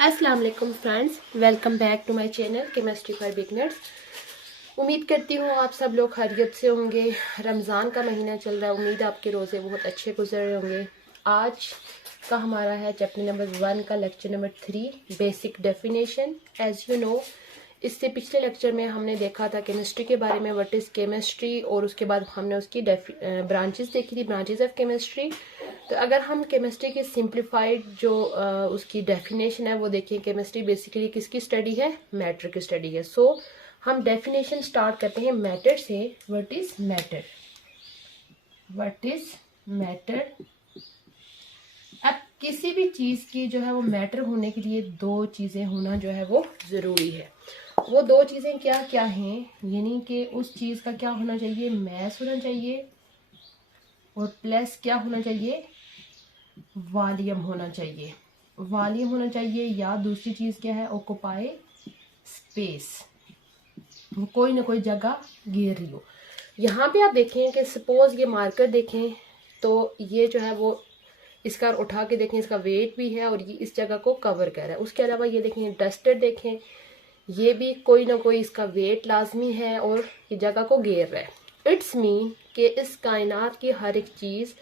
अस्सलाम वालेकुम friends, welcome back to my channel chemistry for beginners. उम्मीद करती हूँ आप सब लोग खैरियत से होंगे। रमज़ान का महीना चल रहा है, उम्मीद आपके रोज़े बहुत अच्छे गुजर रहे होंगे। आज का हमारा है चैप्टर नंबर 1 का lecture number 3, basic definition. As you know, इससे पिछले लेक्चर में हमने देखा था केमिस्ट्री के बारे में, व्हाट इज़ केमिस्ट्री, और उसके बाद हमने उसकी ब्रांचेस देखी थी, ब्रांचेस ऑफ केमिस्ट्री। तो अगर हम केमिस्ट्री की सिंप्लीफाइड जो उसकी डेफिनेशन है वो देखें, केमिस्ट्री बेसिकली किसकी स्टडी है? मैटर की स्टडी है। सो हम डेफिनेशन स्टार्ट करते हैं मैटर से। What is matter? What is matter? अब किसी भी चीज की जो है वो मैटर होने के लिए दो चीजें होना जो है वो जरूरी है। वो दो चीजें क्या क्या हैं? यानी कि उस चीज का क्या होना चाहिए? मैस होना चाहिए, और प्लस क्या होना चाहिए? वॉल्यूम होना चाहिए। वॉल्यूम होना चाहिए, या दूसरी चीज क्या है? ऑक्युपाई स्पेस, वो कोई ना कोई जगह घेर रही हो। यहाँ पे आप देखें कि सपोज ये मार्कर देखें तो ये जो है वो इसका उठा के देखें, इसका वेट भी है और ये इस जगह को कवर कर रहा है। उसके अलावा ये देखें डस्टर देखें, ये भी कोई ना कोई इसका वेट लाजमी है और ये जगह को घेर रहा है। इट्स मीन कि इस कायनात की हर एक चीज़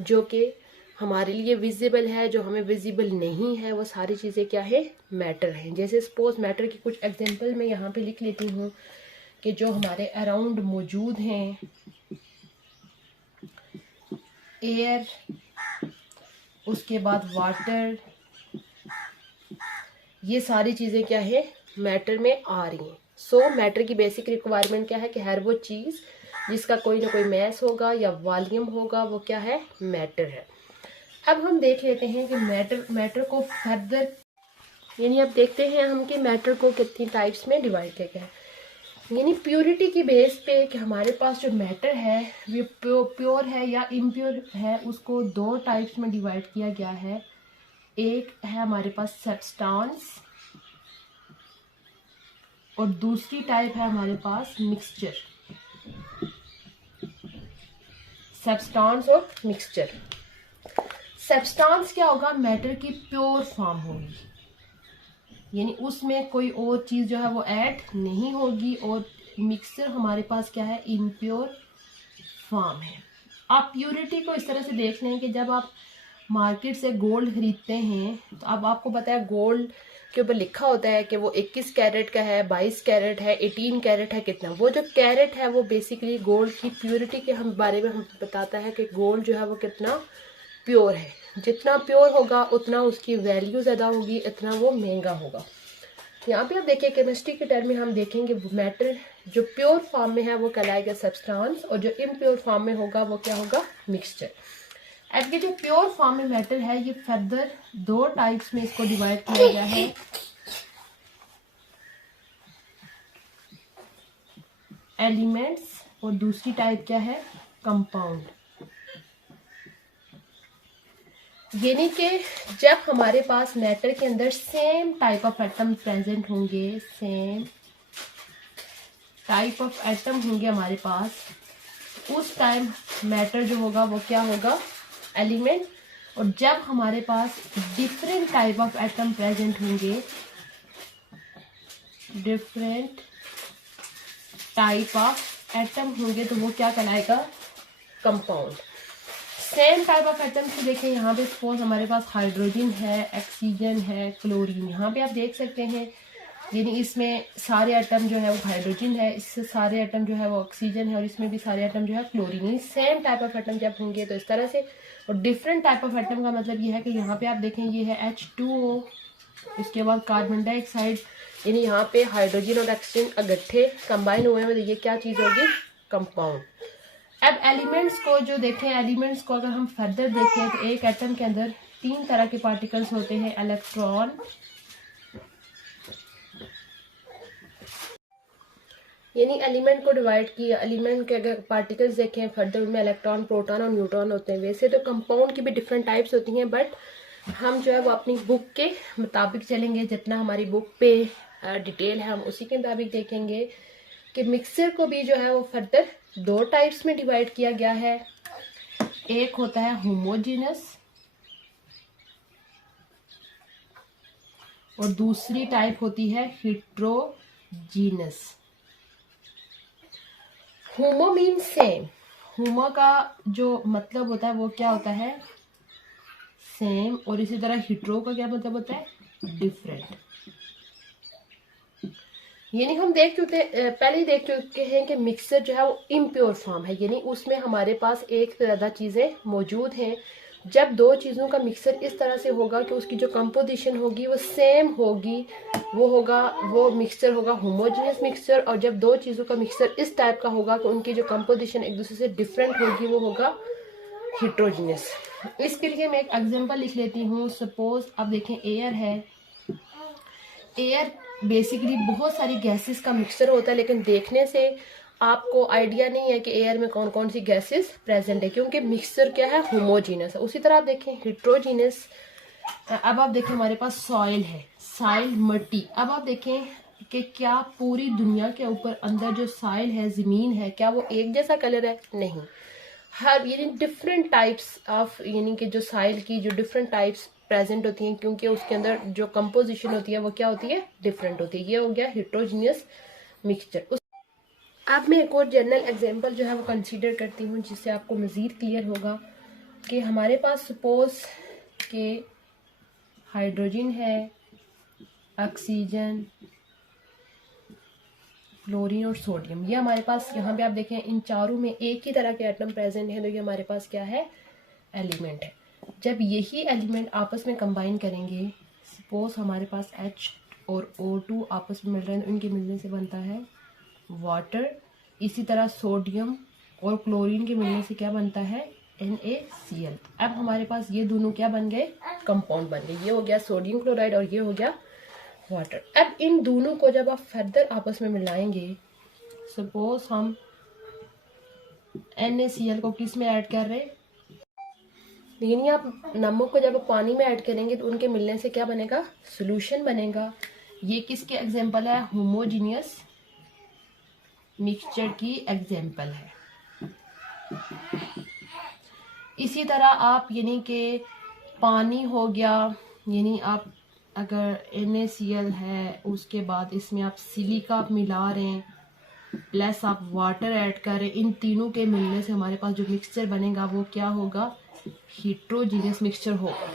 जो कि हमारे लिए विजिबल है, जो हमें विजिबल नहीं है, वो सारी चीज़ें क्या है? मैटर हैं। जैसे सपोज मैटर की कुछ एग्जांपल मैं यहाँ पे लिख लेती हूँ कि जो हमारे अराउंड मौजूद हैं, एयर, उसके बाद वाटर, ये सारी चीज़ें क्या है? मैटर में आ रही हैं। सो मैटर की बेसिक रिक्वायरमेंट क्या है कि हर वो चीज़ जिसका कोई ना कोई मैस होगा या वॉल्यूम होगा वो क्या है? मैटर है। अब हम देख लेते हैं कि मैटर को फर्दर, यानी अब देखते हैं हम कि मैटर को कितनी टाइप्स में डिवाइड किया गया है। यानी प्योरिटी की बेस पे कि हमारे पास जो मैटर है वो प्योर है या इम्प्योर है, उसको दो टाइप्स में डिवाइड किया गया है। एक है हमारे पास सब्सटेंस और दूसरी टाइप है हमारे पास मिक्सचर। सब्सटेंस और मिक्सचर। सब्सटेंस क्या होगा? मैटर की प्योर फॉर्म होगी, यानी उसमें कोई और चीज जो है वो ऐड नहीं होगी। और मिक्सचर हमारे पास क्या है? इम्प्योर फॉर्म है। आप प्योरिटी को इस तरह से देख लें कि जब आप मार्केट से गोल्ड खरीदते हैं तो अब आपको पता है गोल्ड के ऊपर लिखा होता है कि वो 21 कैरेट का है, 22 कैरेट है, 18 कैरेट है, कितना। वो जो कैरेट है वो बेसिकली गोल्ड की प्योरिटी के हम बारे में हम बताता है कि गोल्ड जो है वो कितना प्योर है। जितना प्योर होगा उतना उसकी वैल्यू ज़्यादा होगी, इतना वो महंगा होगा। यहाँ पे आप देखिए केमिस्ट्री के टर्म में हम देखेंगे मैटर जो प्योर फॉर्म में है वो कहलाएगा सब्सटेंस, और जो इम्प्योर फॉर्म में होगा वो क्या होगा? मिक्सचर। अब ये जो प्योर फॉर्म में मैटर है ये फर्दर दो टाइप्स में इसको डिवाइड किया गया है। एलिमेंट्स, और दूसरी टाइप क्या है? कंपाउंड। यानी कि जब हमारे पास मैटर के अंदर same type of atom present होंगे, सेम टाइप ऑफ एटम होंगे हमारे पास, उस टाइम मैटर जो होगा वो क्या होगा? एलिमेंट। और जब हमारे पास different type of atom present होंगे, डिफरेंट टाइप ऑफ एटम होंगे, तो वो क्या कहलाएगा? Compound. Same type of atom से देखें, यहाँ पे सपोज हमारे पास हाइड्रोजन है, ऑक्सीजन है, क्लोरीन। यहाँ पे आप देख सकते हैं यानी इसमें सारे एटम जो है वो हाइड्रोजन है, इससे सारे एटम जो है वो ऑक्सीजन है, और इसमें भी सारे एटम जो है chlorine. Same type of atom जब होंगे तो इस तरह से। और डिफरेंट टाइप ऑफ एटम का मतलब ये है कि यहाँ पे आप देखें ये है H2O, इसके बाद कार्बन डाइऑक्साइड, यानी यहाँ पे हाइड्रोजन और ऑक्सीजन इकट्ठे कंबाइन हुए हैं, तो ये क्या चीज़ होगी? कंपाउंड। अब एलिमेंट्स को जो देखें, एलिमेंट्स को अगर हम फर्दर देखें तो एक एटम के अंदर 3 तरह के पार्टिकल्स होते हैं। इलेक्ट्रॉन, यानी एलिमेंट को डिवाइड किया, एलिमेंट के अगर पार्टिकल्स देखें फर्दर उनमें इलेक्ट्रॉन, प्रोटॉन और न्यूट्रॉन होते हैं। वैसे तो कंपाउंड की भी डिफरेंट टाइप्स होती हैं, बट हम जो है वो अपनी बुक के मुताबिक चलेंगे, जितना हमारी बुक पे डिटेल है हम उसी के मुताबिक देखेंगे। कि मिक्सचर को भी जो है वो फर्दर दो टाइप्स में डिवाइड किया गया है। एक होता है होमोजेनस और दूसरी टाइप होती है heterogeneous. Homo means same. Homo का जो मतलब होता है वो क्या होता है, सेम। और इसी तरह हिट्रो का क्या मतलब होता है, डिफरेंट। यानी हम देख चुके पहले ही देख चुके हैं कि मिक्सर जो है वो इम्प्योर फॉर्म है, यानी उसमें हमारे पास एक से ज़्यादा चीज़ें मौजूद हैं। जब दो चीज़ों का मिक्सर इस तरह से होगा कि उसकी जो कंपोजिशन होगी वो सेम होगी, वो मिक्सचर होगा होमोजेनियस मिक्सचर। और जब दो चीज़ों का मिक्सचर इस टाइप का होगा कि उनकी जो कंपोजिशन एक दूसरे से डिफरेंट होगी, वो होगा हेट्रोजीनियस। इसके लिए मैं एक एग्जांपल लिख लेती हूँ। सपोज अब देखें एयर है। एयर बेसिकली बहुत सारी गैसेस का मिक्सचर होता है, लेकिन देखने से आपको आइडिया नहीं है कि एयर में कौन कौन सी गैसेस प्रेजेंट है, क्योंकि मिक्सचर क्या है, होमोजीनस है। उसी तरह आप देखें हेट्रोजीनस। अब आप देखें हमारे पास सॉइल है, सॉइल मट्टी। अब आप देखें कि क्या पूरी दुनिया के ऊपर अंदर जो सॉइल है, जमीन है, क्या वो एक जैसा कलर है, नहीं। हर यानी डिफरेंट टाइप्स ऑफ, यानी कि जो सॉइल की जो डिफरेंट टाइप्स प्रेजेंट होती हैं, क्योंकि उसके अंदर जो कंपोजिशन होती है वो क्या होती है, डिफरेंट होती है। ये हो गया हेट्रोजीनियस मिक्सचर। अब मैं एक और जनरल एग्जांपल जो है वो कंसीडर करती हूँ, जिससे आपको मज़ीद क्लियर होगा कि हमारे पास सपोज के हाइड्रोजन है, ऑक्सीजन, क्लोरीन और सोडियम। ये हमारे पास यहाँ पे आप देखें इन चारों में एक ही तरह के एटम प्रेजेंट है, तो ये हमारे पास क्या है, एलिमेंट है। जब यही एलिमेंट आपस में कंबाइन करेंगे, सपोज हमारे पास H और O2 आपस में मिल रहे हैं, तो इनके मिलने से बनता है वाटर। इसी तरह सोडियम और क्लोरीन के मिलने से क्या बनता है, NaCl। अब हमारे पास ये दोनों क्या बन गए, कंपाउंड बन गए। ये हो गया सोडियम क्लोराइड और ये हो गया वाटर। अब इन दोनों को जब आप फर्दर आपस में मिलाएंगे, सपोज हम NaCl को किस में ऐड कर रहे हैं, यानी आप नमक को जब पानी में ऐड करेंगे तो उनके मिलने से क्या बनेगा, सॉल्यूशन बनेगा। ये किसके एग्जांपल है, होमोजीनियस मिक्सचर की एग्जांपल है। इसी तरह आप यानी कि पानी हो गया, यानी आप अगर NaCl है, उसके बाद इसमें आप सिलिका मिला रहे हैं, प्लस आप वाटर ऐड कर रहे हैं, इन तीनों के मिलने से हमारे पास जो मिक्सचर बनेगा वो क्या होगा, हेट्रोजीनियस मिक्सचर होगा।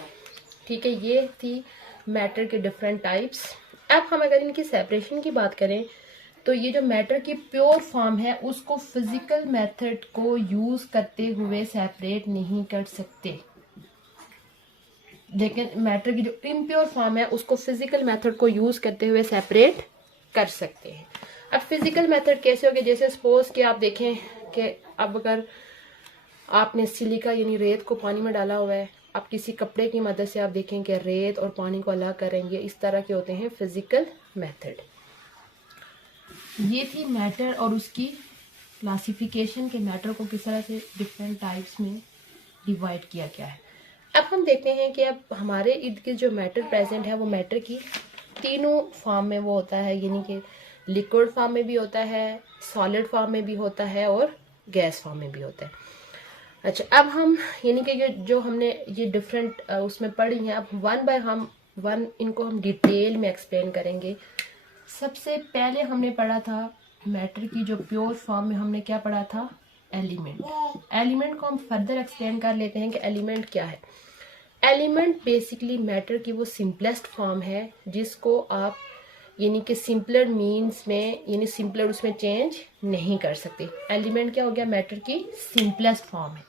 ठीक है, ये थी मैटर के डिफरेंट टाइप्स। अब हम अगर इनकी सेपरेशन की बात करें, तो ये जो मैटर की प्योर फॉर्म है उसको फिजिकल मेथड को यूज करते हुए सेपरेट नहीं कर सकते, लेकिन मैटर की जो इम्प्योर फॉर्म है उसको फिजिकल मेथड को यूज करते हुए सेपरेट कर सकते हैं। अब फिजिकल मेथड कैसे होगी, जैसे सपोज कि आप देखें कि अब अगर आपने सिलिका यानी रेत को पानी में डाला हुआ है, आप किसी कपड़े की मदद से आप देखें कि रेत और पानी को अलग करेंगे, इस तरह के होते हैं फिजिकल मेथड। ये थी मैटर और उसकी क्लासिफिकेशन के मैटर को किस तरह से डिफरेंट टाइप्स में डिवाइड किया गया है। अब हम देखते हैं कि अब हमारे इर्द गिर्द जो मैटर प्रेजेंट है वो मैटर की तीनों फॉर्म में वो होता है, यानी कि लिक्विड फॉर्म में भी होता है, सॉलिड फॉर्म में भी होता है और गैस फॉर्म में भी होता है। अच्छा, अब हम यानी कि जो हमने ये डिफरेंट उसमें पढ़ी हैं, अब वन बाय वन इनको हम डिटेल में एक्सप्लेन करेंगे। सबसे पहले हमने पढ़ा था मैटर की जो प्योर फॉर्म में हमने क्या पढ़ा था, एलिमेंट। एलिमेंट को हम फर्दर एक्सप्लेन कर लेते हैं कि एलिमेंट क्या है। एलिमेंट बेसिकली मैटर की वो सिंपलेस्ट फॉर्म है जिसको आप यानी कि सिंपलर मीन्स में यानी सिंपलर उसमें चेंज नहीं कर सकते। एलिमेंट क्या हो गया, मैटर की सिंपलेस्ट फॉर्म है,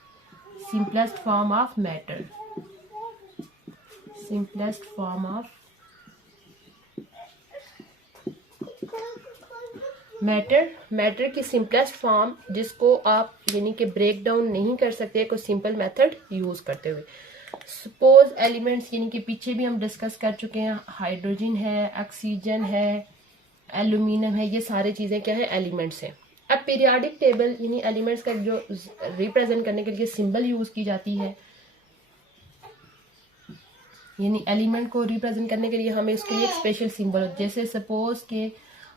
simplest form of matter, simplest form of matter की सिंपलेस्ट फॉर्म जिसको आप यानी कि ब्रेक डाउन नहीं कर सकते कोई सिंपल मेथड यूज करते हुए। सपोज एलिमेंट्स यानी कि पीछे भी हम डिस्कस कर चुके हैं, हाइड्रोजन है, ऑक्सीजन है, एल्यूमिनियम है, ये सारी चीजें क्या है, एलिमेंट्स हैं। अब पीरियोडिक टेबल यानी एलिमेंट्स का जो रिप्रेजेंट करने के लिए सिंबल यूज की जाती है, यानी एलिमेंट को रिप्रेजेंट करने के लिए हमें उसके लिए एक स्पेशल सिंबल, जैसे सपोज के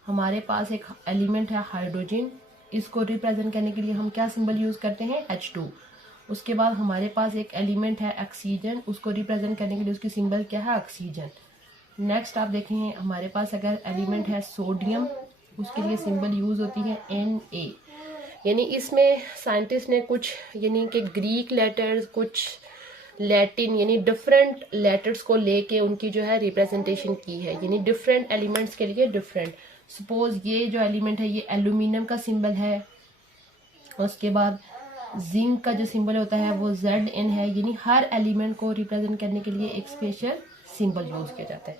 हमारे पास एक एलिमेंट है हाइड्रोजन, इसको रिप्रेजेंट करने के लिए हम क्या सिंबल यूज करते हैं, H2। उसके बाद हमारे पास एक एलिमेंट है ऑक्सीजन, उसको रिप्रेजेंट करने के लिए उसकी सिंबल क्या है, ऑक्सीजन। नेक्स्ट आप देखें हमारे पास अगर एलिमेंट है सोडियम, उसके लिए सिंबल यूज होती है Na। यानी इसमें साइंटिस्ट ने कुछ यानी कि ग्रीक लेटर्स, कुछ लैटिन यानी डिफरेंट लेटर्स को लेके उनकी जो है रिप्रेजेंटेशन की है, यानी डिफरेंट एलिमेंट्स के लिए डिफरेंट। सपोज ये जो एलिमेंट है ये एल्यूमिनियम का सिंबल है, उसके बाद जिंक का जो सिंबल होता है वो Zn है, यानी हर एलिमेंट को रिप्रेजेंट करने के लिए एक स्पेशल सिंबल यूज किया जाता है।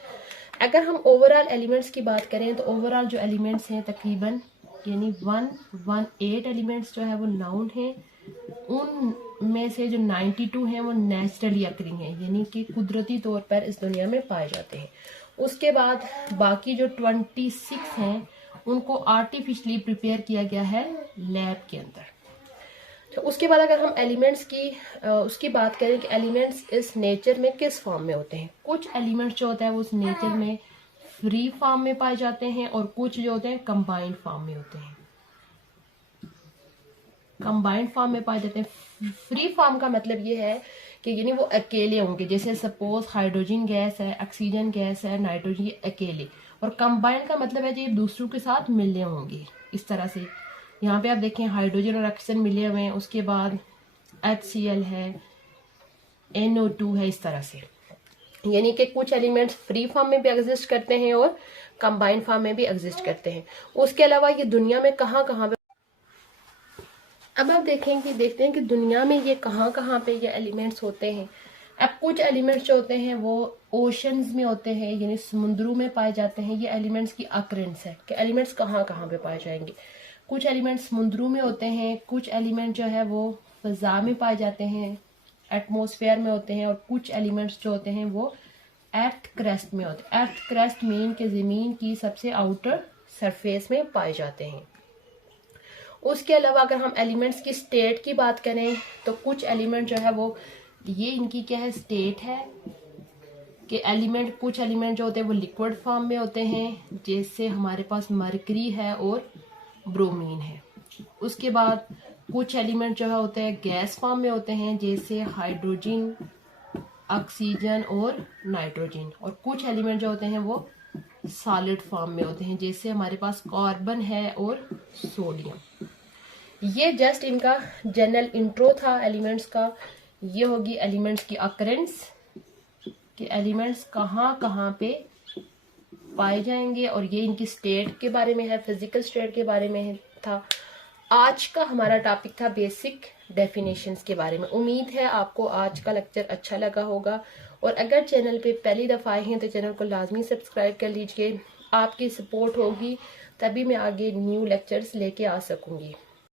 अगर हम ओवरऑल एलिमेंट्स की बात करें तो ओवरऑल जो एलिमेंट्स हैं तकरीबन यानी 118 एलिमेंट्स जो है वो नाउन है, उनमें से जो 92 हैं वो नेचुरली अकरिंग है, यानी कि कुदरती तौर पर इस दुनिया में पाए जाते हैं। उसके बाद बाकी जो 26 हैं उनको आर्टिफिशियली प्रिपेयर किया गया है लैब के अंदर। तो उसके बाद अगर हम एलिमेंट्स की उसकी बात करें कि एलिमेंट्स इस नेचर में किस फॉर्म में होते हैं, कुछ एलिमेंट्स जो होता है वो उस नेचर में फ्री फॉर्म में पाए जाते हैं और कुछ जो होते हैं कंबाइंड फॉर्म में होते हैं। कंबाइंड फॉर्म में पाए जाते हैं। फ्री फॉर्म का मतलब ये है कि यानी वो अकेले होंगे, जैसे सपोज हाइड्रोजन गैस है, ऑक्सीजन गैस है, नाइट्रोजन, ये अकेले। और कंबाइंड का मतलब है कि दूसरों के साथ मिलने होंगे इस तरह से। यहाँ पे आप देखें हाइड्रोजन और ऑक्सीजन मिले हुए हैं, उसके बाद HCl है, NO2 है, इस तरह से। यानी कि कुछ एलिमेंट्स फ्री फॉर्म में भी एग्जिस्ट करते हैं और कंबाइंड फॉर्म में भी एग्जिस्ट करते हैं। उसके अलावा ये दुनिया में कहाँ कहाँ पे, अब आप देखते हैं कि दुनिया में ये कहाँ कहाँ पे ये एलिमेंट्स होते हैं। अब कुछ एलिमेंट्स जो होते हैं वो ओशंस में होते हैं, यानी समुद्रों में पाए जाते हैं। ये एलिमेंट्स की अक्रेंस है कि एलिमेंट्स कहाँ कहाँ पे पाए जाएंगे। कुछ एलिमेंट्स समुद्रों में होते हैं, कुछ एलिमेंट जो है वो फजा में पाए जाते हैं, एटमॉस्फेयर में होते हैं, और कुछ एलिमेंट्स जो होते हैं वो अर्थ क्रस्ट में होते हैं। अर्थ क्रस्ट मीन के ज़मीन की सबसे आउटर सरफेस में पाए जाते हैं। उसके अलावा अगर हम एलिमेंट्स की स्टेट की बात करें तो कुछ एलिमेंट जो है वो ये इनकी क्या है स्टेट है कि एलिमेंट, कुछ एलिमेंट जो होते हैं वो लिक्विड फॉर्म में होते हैं, जैसे हमारे पास मरकरी है और ब्रोमीन है। उसके बाद कुछ एलिमेंट जो है होते हैं गैस फॉर्म में होते हैं, जैसे हाइड्रोजन, ऑक्सीजन और नाइट्रोजन। और कुछ एलिमेंट जो होते हैं वो सॉलिड फॉर्म में होते हैं, जैसे हमारे पास कार्बन है और सोडियम। ये जस्ट इनका जनरल इंट्रो था एलिमेंट्स का। ये होगी एलिमेंट्स की अकरेंस कि एलिमेंट्स कहाँ कहाँ पे पाए जाएंगे, और ये इनकी स्टेट के बारे में है, फिजिकल स्टेट के बारे में था। आज का हमारा टॉपिक था बेसिक डेफिनेशंस के बारे में। उम्मीद है आपको आज का लेक्चर अच्छा लगा होगा, और अगर चैनल पे पहली दफ़ा आए हैं तो चैनल को लाजमी सब्सक्राइब कर लीजिए। आपकी सपोर्ट होगी तभी मैं आगे न्यू लेक्चर्स लेके आ सकूंगी।